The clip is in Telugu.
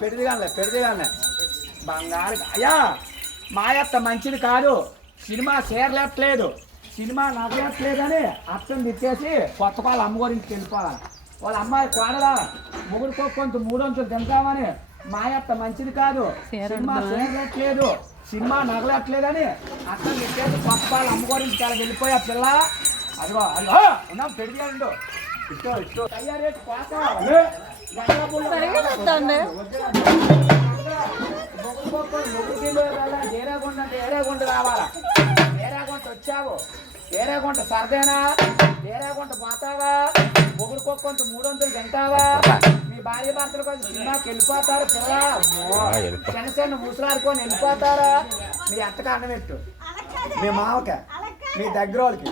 పెడిదిగానే పెడిదిగానే బంగారు అయ్యా మాయత్త మంచిది కాదు. సినిమా చేరలేట్లేదు. సినిమా నవ్వట్లేదని అర్థం తిట్టేసి కొత్త వాళ్ళ అమ్మ గురించి వెళ్ళిపోవాలి. వాళ్ళ అమ్మాయి కోడలా ముగ్గురు కొంత మూడొంచులు తింటామని మాయత్త మంచిది కాదు. సినిమా చేరట్లేదు సినిమా నగలట్లేదని అర్థం తిట్టేసి కొత్త వాళ్ళ అమ్మ గురించి చాలా వెళ్ళిపోయా పిల్ల. అదిగో అదిగో ఉన్నాం పెడిగాడు ఇట్టో ఇట్టో తయారీ రావాలా ఏరాగుంట వచ్చావు ఏరాగుంట సరదేనా ఏరాగుంట పోతావా మొగుడు కొంత మూడు వందలు తింటావా? భార్య భర్తలు కొంచెం సినిమాకి వెళ్ళిపోతారు పిల్ల చిన్న చిన్న ముసలాడుకొని వెళ్ళిపోతారా? మీ అత్తకు అన్నం పెట్టు? మీ మావక మీ దగ్గర వాళ్ళకి